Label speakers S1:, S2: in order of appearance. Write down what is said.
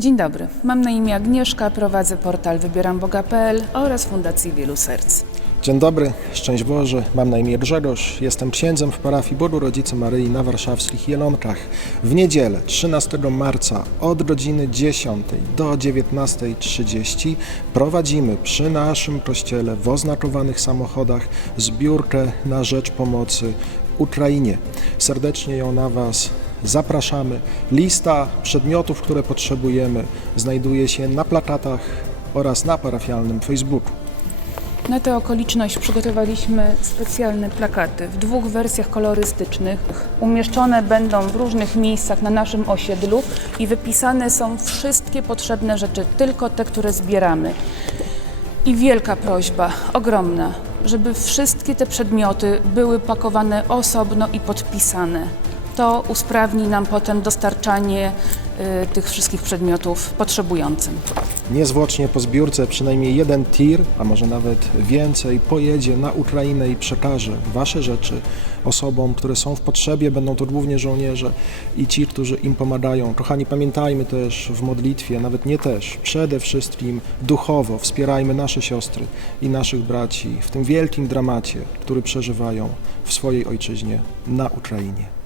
S1: Dzień dobry, mam na imię Agnieszka, prowadzę portal wybieramboga.pl oraz Fundację Wielu Serc.
S2: Dzień dobry, szczęść Boże, mam na imię Grzegorz, jestem księdzem w parafii Bogu Rodzicy Maryi na warszawskich Jelonkach. W niedzielę 13 marca od godziny 10 do 19.30 prowadzimy przy naszym kościele w oznakowanych samochodach zbiórkę na rzecz pomocy Ukrainie. Serdecznie ją na Was zapraszamy. Lista przedmiotów, które potrzebujemy znajduje się na plakatach oraz na parafialnym Facebooku.
S1: Na tę okoliczność przygotowaliśmy specjalne plakaty w dwóch wersjach kolorystycznych. Umieszczone będą w różnych miejscach na naszym osiedlu i wypisane są wszystkie potrzebne rzeczy, tylko te, które zbieramy. I wielka prośba, ogromna, żeby wszystkie te przedmioty były pakowane osobno i podpisane. To usprawni nam potem dostarczanie y, tych wszystkich przedmiotów potrzebującym.
S2: Niezwłocznie po zbiórce przynajmniej jeden tir, a może nawet więcej, pojedzie na Ukrainę i przekaże Wasze rzeczy osobom, które są w potrzebie. Będą to głównie żołnierze i ci, którzy im pomagają. Kochani, pamiętajmy też w modlitwie, nawet nie też, przede wszystkim duchowo wspierajmy nasze siostry i naszych braci w tym wielkim dramacie, który przeżywają w swojej ojczyźnie na Ukrainie.